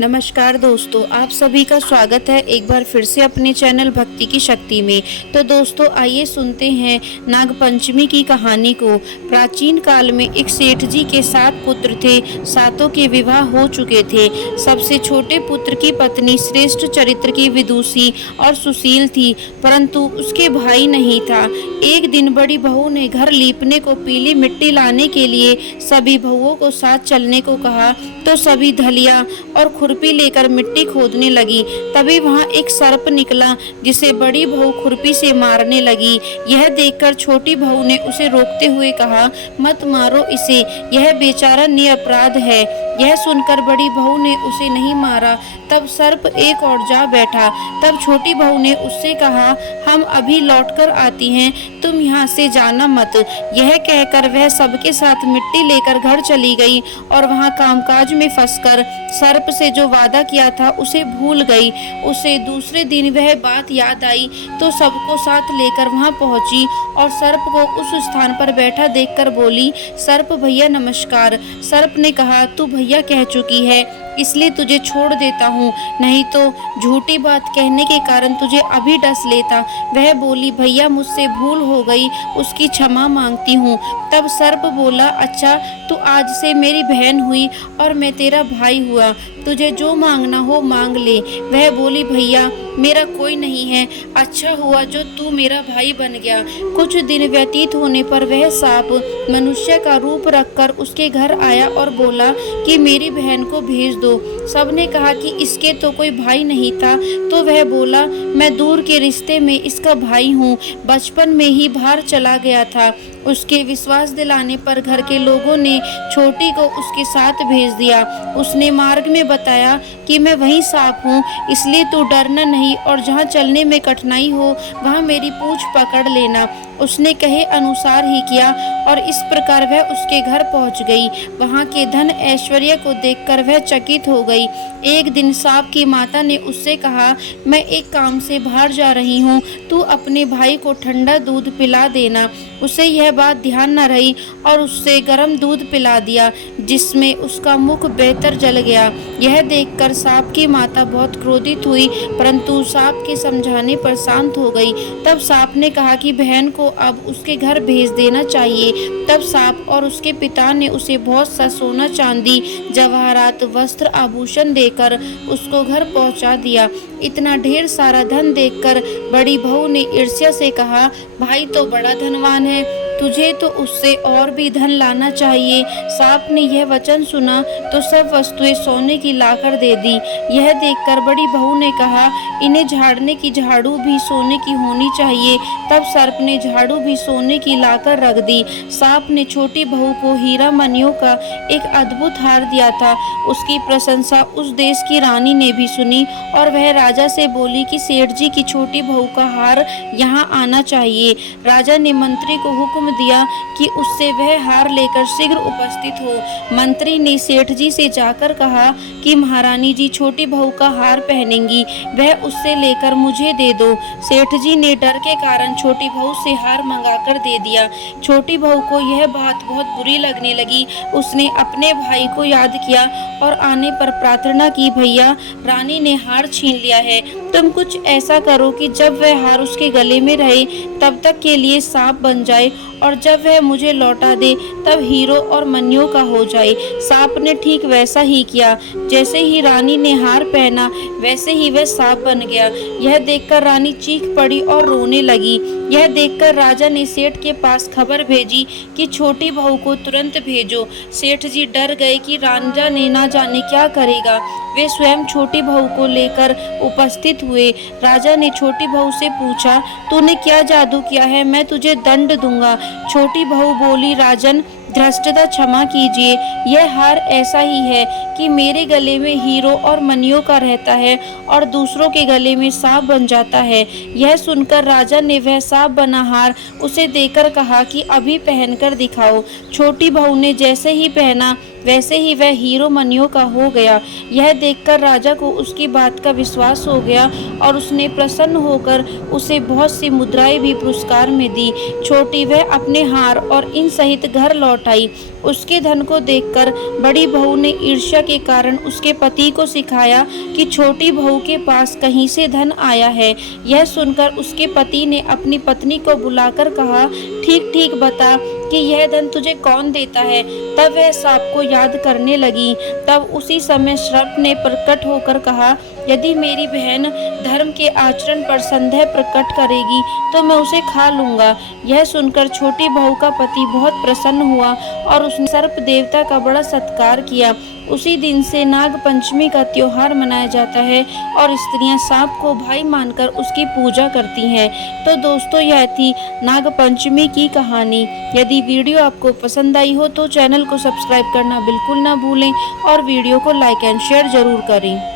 नमस्कार दोस्तों, आप सभी का स्वागत है एक बार फिर से अपने चैनल भक्ति की शक्ति में। तो दोस्तों आइए सुनते हैं नागपंचमी की कहानी को। प्राचीन काल में एक सेठ जी के 7 पुत्र थे। सातों के विवाह हो चुके थे। सबसे छोटे पुत्र की पत्नी श्रेष्ठ चरित्र की विदुषी और सुशील थी, परंतु उसके भाई नहीं था। एक दिन बड़ी बहू ने घर लीपने को पीली मिट्टी लाने के लिए सभी बहुओं को साथ चलने को कहा, तो सभी धलिया और खुरपी लेकर मिट्टी खोदने लगी। तभी वहां एक सर्प निकला, जिसे बड़ी बहू खुरपी से मारने लगी। यह देखकर छोटी बहू ने उसे रोकते हुए कहा, मत मारो इसे, यह बेचारा निरपराध है। यह सुनकर बड़ी बहू ने उसे नहीं मारा। तब सर्प एक और जा बैठा। तब छोटी बहू ने उससे कहा, हम अभी लौटकर आती हैं, तुम यहाँ से जाना मत। यह कहकर वह सबके साथ मिट्टी लेकर घर चली गई और वहाँ कामकाज में फंसकर सर्प से जो वादा किया था उसे भूल गई। उसे दूसरे दिन वह बात याद आई तो सबको साथ लेकर वहां पहुंची और सर्प को उस स्थान पर बैठा देखकर बोली, सर्प भैया नमस्कार। सर्प ने कहा, तू भैया कह चुकी है इसलिए तुझे छोड़ देता हूँ, नहीं तो झूठी बात कहने के कारण तुझे अभी डस लेता। वह बोली, भैया मुझसे भूल हो गई, उसकी क्षमा मांगती हूँ। तब सर्प बोला, अच्छा तू आज से मेरी बहन हुई और मैं तेरा भाई हुआ, तुझे जो मांगना हो मांग ले। वह बोली, भैया मेरा कोई नहीं है, अच्छा हुआ जो तू मेरा भाई बन गया। कुछ दिन व्यतीत होने पर वह सांप मनुष्य का रूप रखकर उसके घर आया और बोला कि मेरी बहन को भेज दो। सबने कहा कि इसके तो कोई भाई नहीं था, तो वह बोला, मैं दूर के रिश्ते में इसका भाई हूँ, बचपन में ही बाहर चला गया था। उसके विश्वास दिलाने पर घर के लोगों ने छोटी को उसके साथ भेज दिया। उसने मार्ग में बताया कि मैं वही सांप हूँ, इसलिए तू डरना नहीं और जहाँ चलने में कठिनाई हो वहाँ मेरी पूंछ पकड़ लेना। उसने कहे अनुसार ही किया और इस प्रकार वह उसके घर पहुंच गई। वहां के धन ऐश्वर्य को देखकर वह चकित हो गई। एक दिन सांप की माता ने उससे कहा, मैं एक काम से बाहर जा रही हूँ, तू अपने भाई को ठंडा दूध पिला देना। उसे यह बात ध्यान न रही और उससे गर्म दूध पिला दिया, जिसमें उसका मुख बेहतर जल गया। यह देखकर सांप की माता बहुत क्रोधित हुई, परंतु सांप के समझाने पर शांत हो गई। तब सांप ने कहा कि बहन को अब उसके घर भेज देना चाहिए। तब सांप और उसके पिता ने उसे बहुत सा सोना चांदी जवाहरात वस्त्र आभूषण देकर उसको घर पहुंचा दिया। इतना ढेर सारा धन देखकर बड़ी बहू ने ईर्ष्या से कहा, भाई तो बड़ा धनवान है, तुझे तो उससे और भी धन लाना चाहिए। सांप ने यह वचन सुना तो सब वस्तुएं सोने की लाकर दे दी। यह देखकर बड़ी बहू ने कहा, इन्हें झाड़ने की झाड़ू भी सोने की होनी चाहिए। तब सर्प ने झाड़ू भी सोने की लाकर रख दी। सांप ने छोटी बहू को हीरा मणियों का एक अद्भुत हार दिया था। उसकी प्रशंसा उस देश की रानी ने भी सुनी और वह राजा से बोली कि सेठ जी की छोटी बहू का हार यहाँ आना चाहिए। राजा ने मंत्री को हुक्म दिया कि उससे वह हार लेकर शीघ्र उपस्थित हो। मंत्री ने सेठ जी से जाकर कहा कि महारानी जी छोटी बहू का हार पहनेंगी, वह उससे लेकर मुझे दे दो। सेठ जी ने डर के कारण छोटी बहू से हार मंगाकर दे दिया। छोटी बहू को यह बात बहुत बुरी लगने लगी। उसने अपने भाई को याद किया और आने पर प्रार्थना की, भैया रानी ने हार छीन लिया है, तुम कुछ ऐसा करो कि जब वह हार उसके गले में रहे तब तक के लिए सांप बन जाए और जब वह मुझे लौटा दे तब हीरो और मनियों का हो जाए। सांप ने ठीक वैसा ही किया। जैसे ही रानी ने हार पहना वैसे ही वह सांप बन गया। यह देखकर रानी चीख पड़ी और रोने लगी। यह देखकर राजा ने सेठ के पास खबर भेजी कि छोटी बहू को तुरंत भेजो। सेठ जी डर गए कि राजा ने ना जाने क्या करेगा। वे स्वयं छोटी बहू को लेकर उपस्थित हुए। राजा ने छोटी बहू से पूछा, तूने क्या जादू किया है, मैं तुझे दंड दूंगा। छोटी बहू बोली, राजन धृष्टता क्षमा कीजिए, यह हार ऐसा ही है कि मेरे गले में हीरो और मनियों का रहता है और दूसरों के गले में सांप बन जाता है। यह सुनकर राजा ने वह सांप बना हार उसे देकर कहा कि अभी पहनकर दिखाओ। छोटी बहू ने जैसे ही पहना वैसे ही वह हीरो मनियों का हो गया। यह देखकर राजा को उसकी बात का विश्वास हो गया और उसने प्रसन्न होकर उसे बहुत सी मुद्राएं भी पुरस्कार में दी। छोटी वह अपने हार और इन सहित घर लौट आई। उसके धन को देखकर बड़ी बहू ने ईर्ष्या के कारण उसके पति को सिखाया कि छोटी बहू के पास कहीं से धन आया है। यह सुनकर उसके पति ने अपनी पत्नी को बुलाकर कहा, ठीक ठीक बता कि यह धन तुझे कौन देता है। तब वह सांप को याद करने लगी। तब उसी समय सर्प ने प्रकट होकर कहा, यदि मेरी बहन धर्म के आचरण पर संदेह प्रकट करेगी तो मैं उसे खा लूंगा। यह सुनकर छोटी बहू का पति बहुत प्रसन्न हुआ और उसने सर्प देवता का बड़ा सत्कार किया। उसी दिन से नाग पंचमी का त्योहार मनाया जाता है और स्त्रियां सांप को भाई मानकर उसकी पूजा करती हैं। तो दोस्तों, यह थी नाग पंचमी की कहानी। यदि वीडियो आपको पसंद आई हो तो चैनल को सब्सक्राइब करना बिल्कुल ना भूलें और वीडियो को लाइक एंड शेयर जरूर करें।